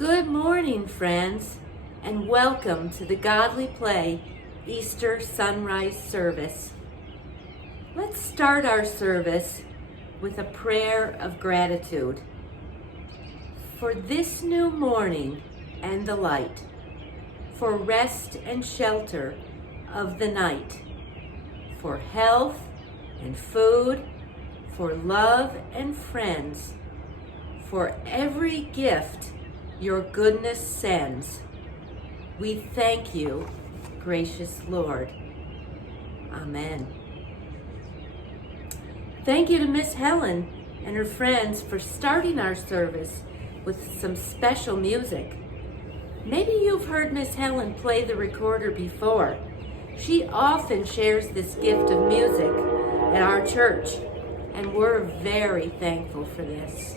Good morning, friends, and welcome to the Godly Play Easter Sunrise Service. Let's start our service with a prayer of gratitude for this new morning and the light, for rest and shelter of the night, for health and food, for love and friends, for every gift your goodness sends. We thank you, gracious Lord. Amen. Thank you to Miss Helen and her friends for starting our service with some special music. Maybe you've heard Miss Helen play the recorder before. She often shares this gift of music at our church, and we're very thankful for this.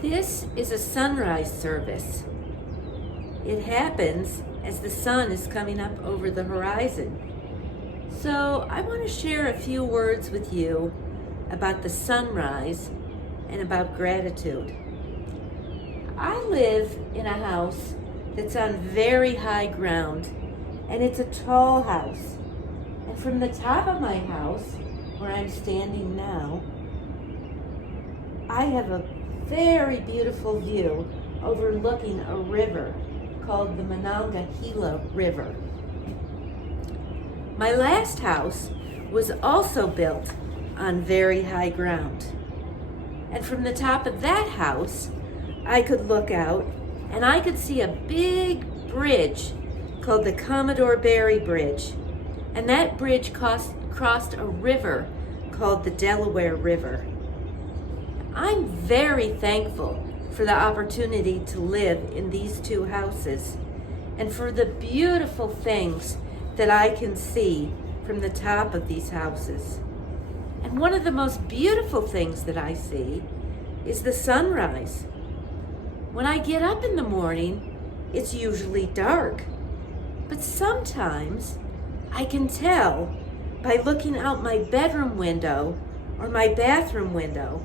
This is a sunrise service. It happens as the sun is coming up over the horizon. So I want to share a few words with you about the sunrise and about gratitude. I live in a house that's on very high ground, and it's a tall house. And from the top of my house, where I'm standing now, I have a very beautiful view overlooking a river called the Monongahela River. My last house was also built on very high ground. And from the top of that house, I could look out and I could see a big bridge called the Commodore Barry Bridge. And that bridge crossed a river called the Delaware River. I'm very thankful for the opportunity to live in these two houses and for the beautiful things that I can see from the top of these houses. And one of the most beautiful things that I see is the sunrise. When I get up in the morning, it's usually dark, but sometimes I can tell by looking out my bedroom window or my bathroom window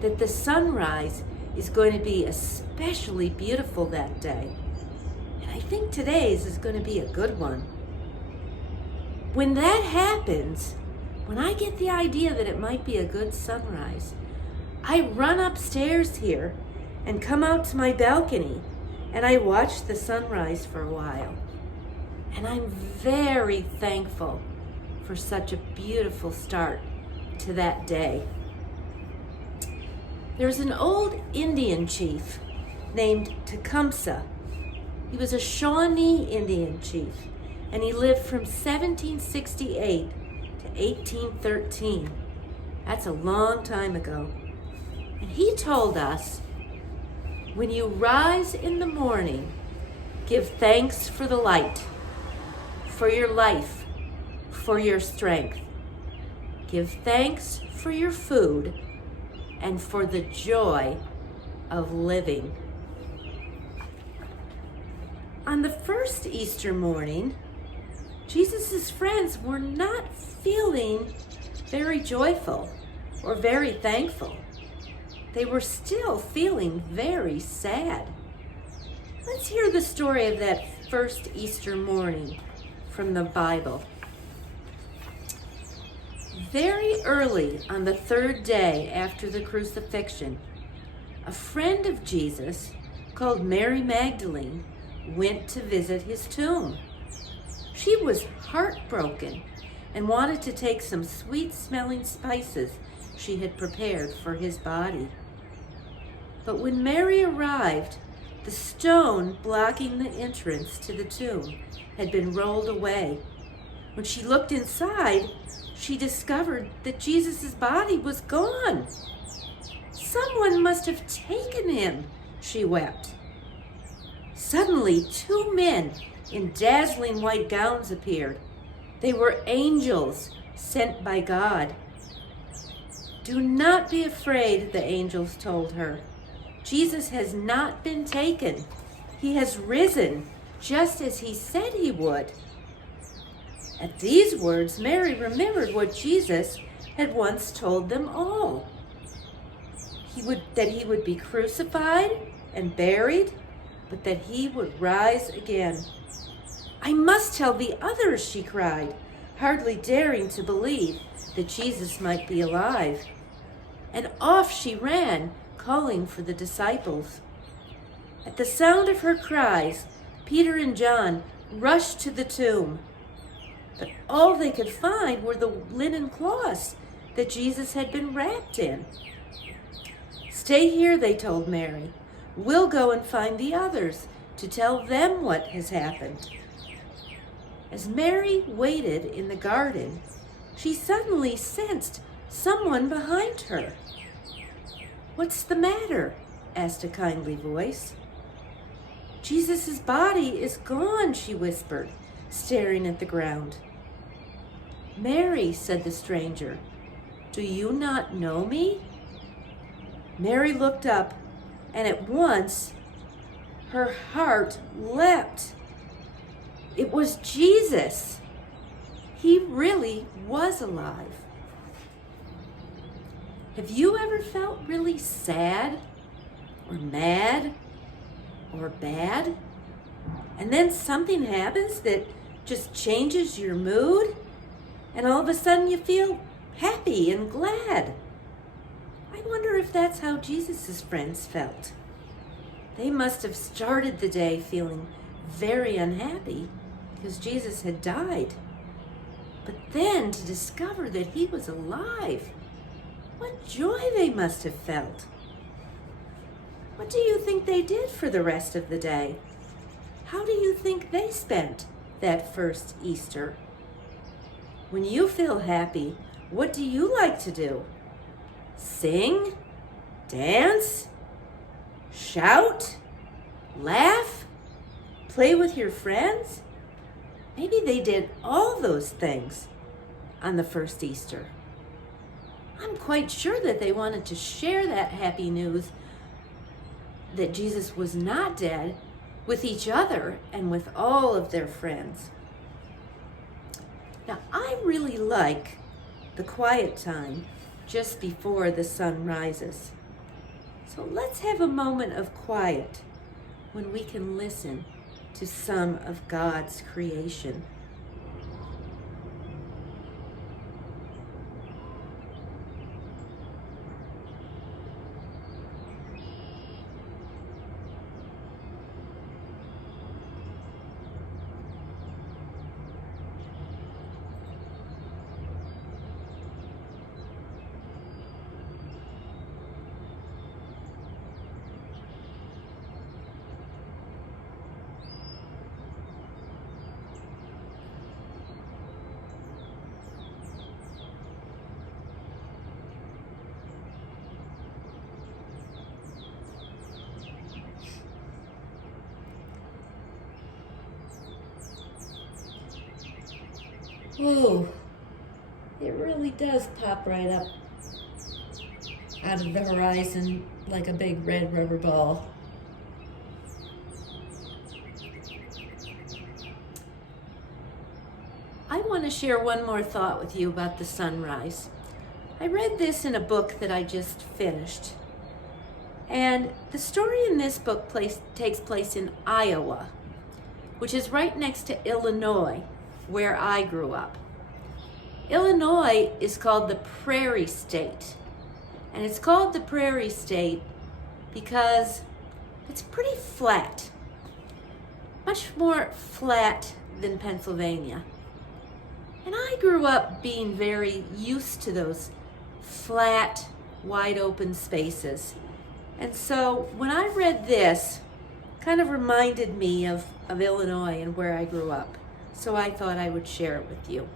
that the sunrise is going to be especially beautiful that day. And I think today's is going to be a good one. When that happens, when I get the idea that it might be a good sunrise, I run upstairs here and come out to my balcony and I watch the sunrise for a while. And I'm very thankful for such a beautiful start to that day. There's an old Indian chief named Tecumseh. He was a Shawnee Indian chief, and he lived from 1768 to 1813. That's a long time ago. And he told us, when you rise in the morning, give thanks for the light, for your life, for your strength. Give thanks for your food, and for the joy of living. On the first Easter morning, Jesus' friends were not feeling very joyful or very thankful. They were still feeling very sad. Let's hear the story of that first Easter morning from the Bible. Very early on the third day after the crucifixion, a friend of Jesus called Mary Magdalene went to visit his tomb. She was heartbroken and wanted to take some sweet-smelling spices she had prepared for his body. But when Mary arrived, the stone blocking the entrance to the tomb had been rolled away. When she looked inside, she discovered that Jesus' body was gone. Someone must have taken him, she wept. Suddenly, 2 men in dazzling white gowns appeared. They were angels sent by God. "Do not be afraid," the angels told her. "Jesus has not been taken. He has risen, just as he said he would." At these words, Mary remembered what Jesus had once told them all. That he would be crucified and buried, but that he would rise again. "I must tell the others," she cried, hardly daring to believe that Jesus might be alive. And off she ran, calling for the disciples. At the sound of her cries, Peter and John rushed to the tomb. But all they could find were the linen cloths that Jesus had been wrapped in. "Stay here," they told Mary. "We'll go and find the others to tell them what has happened." As Mary waited in the garden, she suddenly sensed someone behind her. "What's the matter?" asked a kindly voice. "Jesus' body is gone," she whispered, staring at the ground. "Mary," said the stranger, "do you not know me?" Mary looked up, and at once her heart leapt. It was Jesus. He really was alive. Have you ever felt really sad or mad or bad? And then something happens that just changes your mood, and all of a sudden you feel happy and glad. I wonder if that's how Jesus' friends felt. They must have started the day feeling very unhappy because Jesus had died. But then to discover that he was alive, what joy they must have felt. What do you think they did for the rest of the day? How do you think they spent that first Easter? When you feel happy, what do you like to do? Sing? Dance? Shout? Laugh? Play with your friends? Maybe they did all those things on the first Easter. I'm quite sure that they wanted to share that happy news that Jesus was not dead with each other and with all of their friends. Now, I really like the quiet time just before the sun rises. So let's have a moment of quiet when we can listen to some of God's creation. Ooh, it really does pop right up out of the horizon like a big red rubber ball. I want to share one more thought with you about the sunrise. I read this in a book that I just finished. And the story in this book takes place in Iowa, which is right next to Illinois, where I grew up. Illinois is called the Prairie State. And it's called the Prairie State because it's pretty flat. Much more flat than Pennsylvania. And I grew up being very used to those flat, wide open spaces. And so when I read this, kind of reminded me of Illinois and where I grew up. So I thought I would share it with you.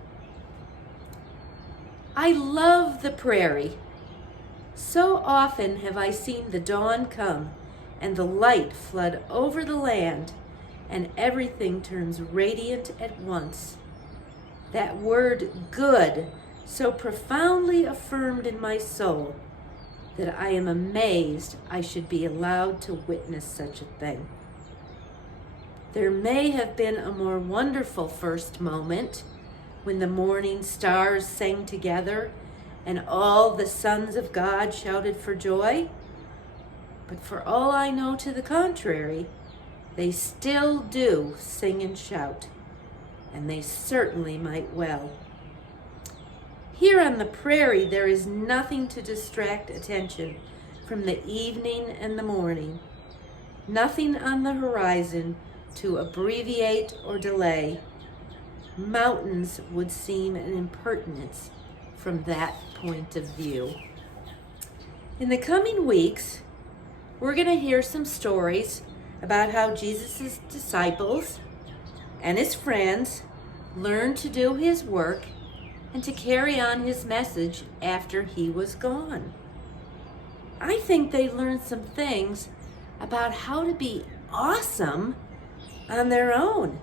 I love the prairie. So often have I seen the dawn come and the light flood over the land, and everything turns radiant at once. That word good so profoundly affirmed in my soul that I am amazed I should be allowed to witness such a thing. There may have been a more wonderful first moment when the morning stars sang together and all the sons of God shouted for joy. But for all I know to the contrary, they still do sing and shout, and they certainly might well. Here on the prairie, there is nothing to distract attention from the evening and the morning, nothing on the horizon to abbreviate or delay. Mountains would seem an impertinence from that point of view. In the coming weeks, we're going to hear some stories about how Jesus' disciples and his friends learned to do his work and to carry on his message after he was gone. I think they learned some things about how to be awesome on their own.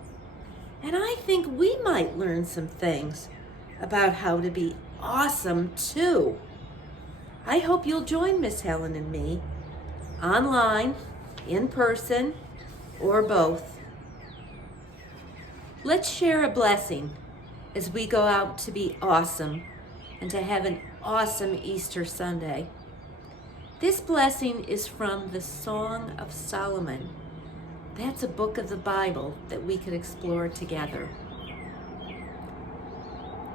And I think we might learn some things about how to be awesome too. I hope you'll join Miss Helen and me online, in person, or both. Let's share a blessing as we go out to be awesome and to have an awesome Easter Sunday. This blessing is from the Song of Solomon. That's a book of the Bible that we could explore together.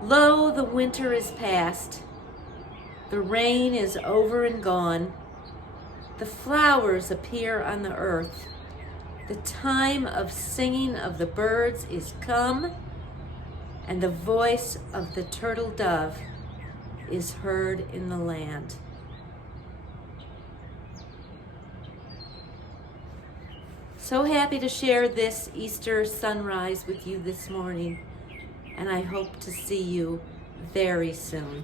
Lo, the winter is past. The rain is over and gone. The flowers appear on the earth. The time of singing of the birds is come, and the voice of the turtle dove is heard in the land. So happy to share this Easter sunrise with you this morning, and I hope to see you very soon.